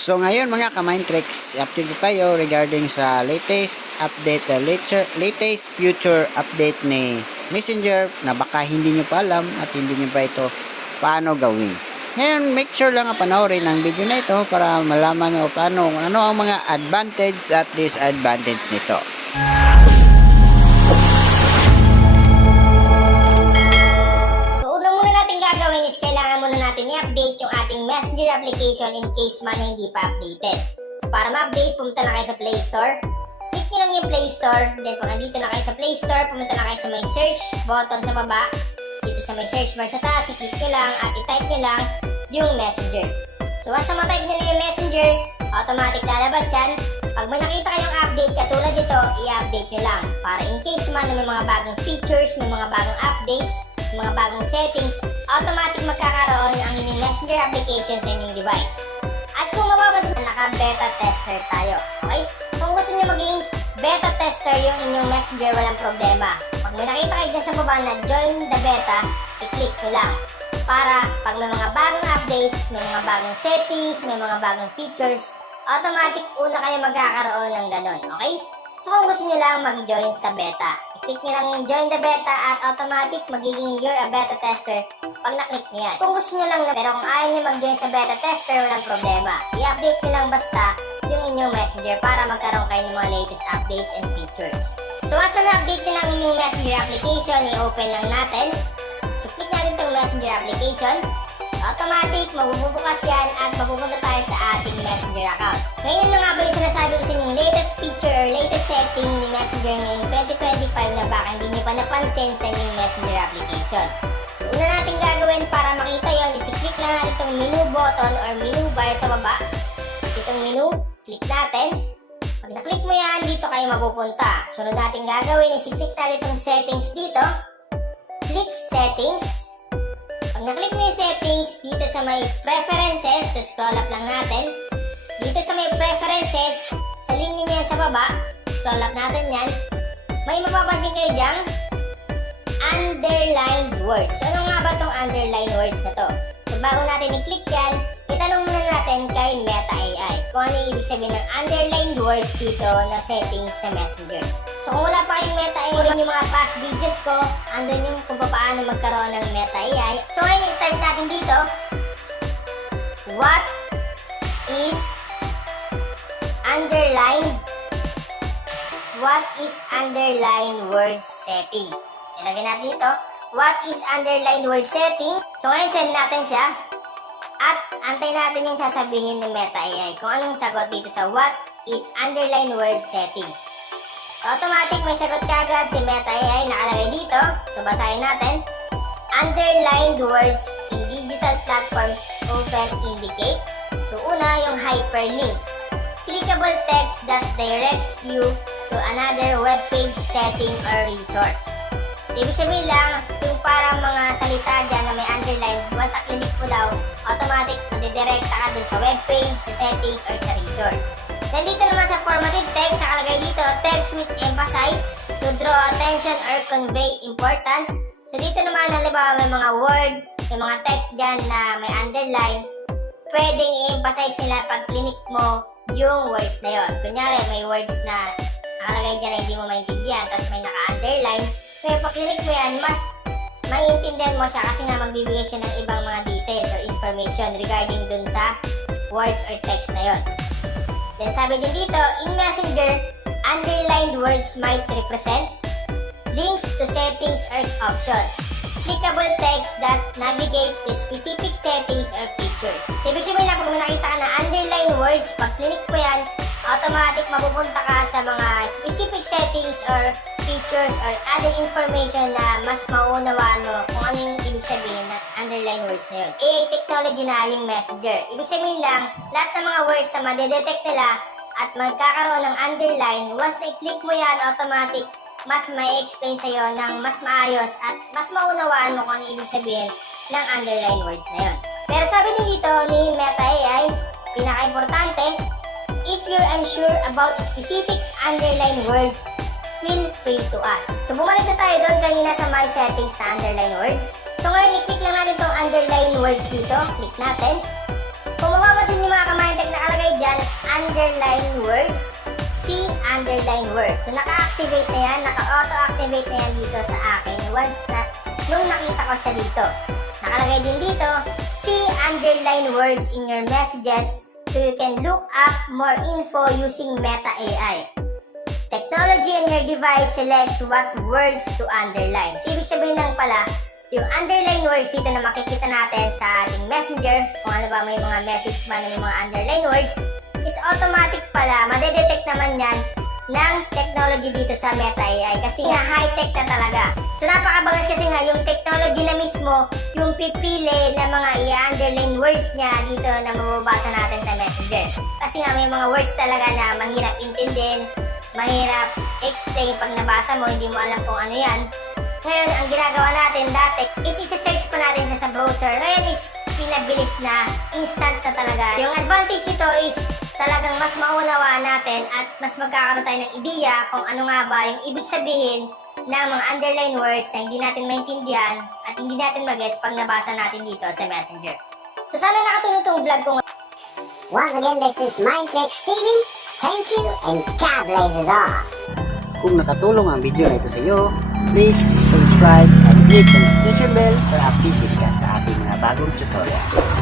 So ngayon mga ka-Mindtricks, update ko kayo regarding sa latest update, latest future update ni Messenger na baka hindi nyo pa alam at hindi nyo pa ito paano gawin. Ngayon, make sure lang panoorin ang video na ito para malaman nyo paano, ano ang mga advantage at disadvantage nito. Gagawin is kailangan muna natin i-update yung ating Messenger application in case man hindi pa updated. So para ma-update, pumunta na kayo sa Play Store. Click nyo lang yung Play Store. Then pag andito na kayo sa Play Store, pumunta na kayo sa may search button sa baba. Dito sa may search bar sa taas, i-click nyo lang at i-type nyo lang yung Messenger. So once na ma-type nyo na yung Messenger, automatic lalabas yan. Pag may nakita kayong update katulad dito, i-update nyo lang. Para in case man na may mga bagong features, may mga bagong updates, mga bagong settings, automatic magkakaroon ang inyong Messenger application sa inyong device. At kung mapapansin, naka-beta tester tayo. Okay? Kung gusto nyo maging beta tester yung inyong Messenger, walang problema. Pag may nakita kayo dyan sa baba na join the beta, i-click nyo lang. Para pag may mga bagong updates, may mga bagong settings, may mga bagong features, automatic una kayo magkakaroon ng ganun. Okay? So kung gusto nyo lang mag-join sa beta, i-click nyo lang yung join the beta at automatic magiging you're a beta tester pag na-click nyo yan. Kung gusto nyo lang na, pero kung ayaw nyo mag-join sa beta tester, walang problema. I-update nyo lang basta yung inyong Messenger para magkaroon kayo ng mga latest updates and features. So once na na-update nyo lang inyong Messenger application, i-open lang natin. So click natin itong Messenger application. Automatic, magbubukas yan at mapupunta tayo sa ating Messenger account. Ngayon na nga ba yung sinasabi ko sa inyong latest feature or latest setting ni Messenger ngayong 2025 na baka hindi nyo pa napansin sa inyong Messenger application. So, una natin gagawin para makita yon is i-click lang natin itong menu button or menu bar sa baba. Itong menu, click natin. Pag na-click mo yan, dito kayo mapupunta. Sunod natin gagawin is i-click natin itong settings dito. Click settings. Pag na-click mo yung settings, dito sa may preferences, so scroll up lang natin. Dito sa may preferences, sa linya niyan sa baba, scroll up natin yan. May mapapansin kayo dyan, underlined words. So ano nga ba itong underlined words na to? So bago natin i-click yan, itanong muna natin kay Meta AI kung ano yung ibig sabihin ng underlined words dito na settings sa Messenger. So kung wala pa kayong Meta AI, yung mga past videos ko, andun yung kung paano magkaroon ng Meta AI. So ngayon, i-type natin dito, what is underlined word setting? Ilagay natin dito, what is underlined word setting? So ngayon, send natin siya. At antay natin yung sasabihin ng Meta AI kung anong sagot dito sa what is underlined word setting. Automatic may sagot kagad si Meta AI nakalagay dito. So basahin natin. Underlined words in digital platforms often indicate. So una yung hyperlinks. Clickable text that directs you to another web page setting or resource. Ibig sabihin lang, yung parang mga salita dyan na may underline, once a click mo daw, automatic madidirekta ka dun sa web page, sa settings, or sa resource. Then dito naman sa formative text, nakalagay dito, text with emphasize to draw attention or convey importance. So dito naman, halimbawa may mga word, may mga text dyan na may underline, pwedeng i-emphasize nila pag click mo yung words na yon. Kunyari, may words na nakalagay dyan na hindi mo maintindihan, tapos may naka-underline. Kaya pag click mo yan, mas maiintindihan mo siya kasi nga magbibigay siya ng ibang mga details or information regarding dun sa words or text na yon. Then sabi din dito, in Messenger, underlined words might represent links to settings or options. Clickable text that navigates to specific settings or features. So, ibig sabihin na kung nakita ka na underlined words, pag click mo yan, automatic mapupunta ka sa mga specific settings or features or other information na mas maunawaan mo kung ano yung ibig sabihin ng underline words na yun. AI technology na yung Messenger. Ibig sabihin lang, lahat ng mga words na madedetect nila at magkakaroon ng underline, once i-click mo yan, automatic mas may explain sa'yo ng mas maayos at mas maunawaan mo kung ano ibig sabihin ng underline words na yun. Pero sabi din dito ni Meta AI, pinaka-importante, if you're unsure about specific underline words, feel free to ask. So bumalik na tayo doon kanina sa my settings na underline words. So ngayon, i-click lang natin itong underline words dito. Click natin. Kung mapapansin nyo mga ka-Mindtech, nakalagay underline words, see underline words. So, naka-activate na yan, naka-auto-activate na yan dito sa akin once na yung nakita ko siya dito. Nakalagay din dito, see underline words in your messages so you can look up more info using Meta AI. Technology on your device selects what words to underline. So, ibig sabihin lang pala, yung underline words dito na makikita natin sa ating messenger, kung ano ba may mga message man ng mga underline words, is automatic pala, madedetect naman yan ng technology dito sa Meta AI kasi nga high-tech na talaga. So napakabangas kasi nga yung technology na mismo yung pipili na mga i-underline words niya dito na mababasa natin sa messenger. Kasi nga may mga words talaga na mahirap intindihin, mahirap explain pag nabasa mo, hindi mo alam kung ano yan. Ngayon, ang ginagawa natin dati is isa-search pa natin siya sa browser. Ngayon is pinabilis na, instant na talaga. Yung advantage ito is talagang mas maunawaan natin at mas magkakaroon tayo ng ideya kung ano nga ba yung ibig sabihin ng mga underline words na hindi natin maintindihan at hindi natin mag-gets pag nabasa natin dito sa Messenger. So sana nakatulong itong vlog ko. Once again, this is Mindtricks TV. Thank you and God bless us all. Kung nakatulong ang video na ito sa iyo, please subscribe and click the notification bell para updated ka sa ating mga bagong tutorial.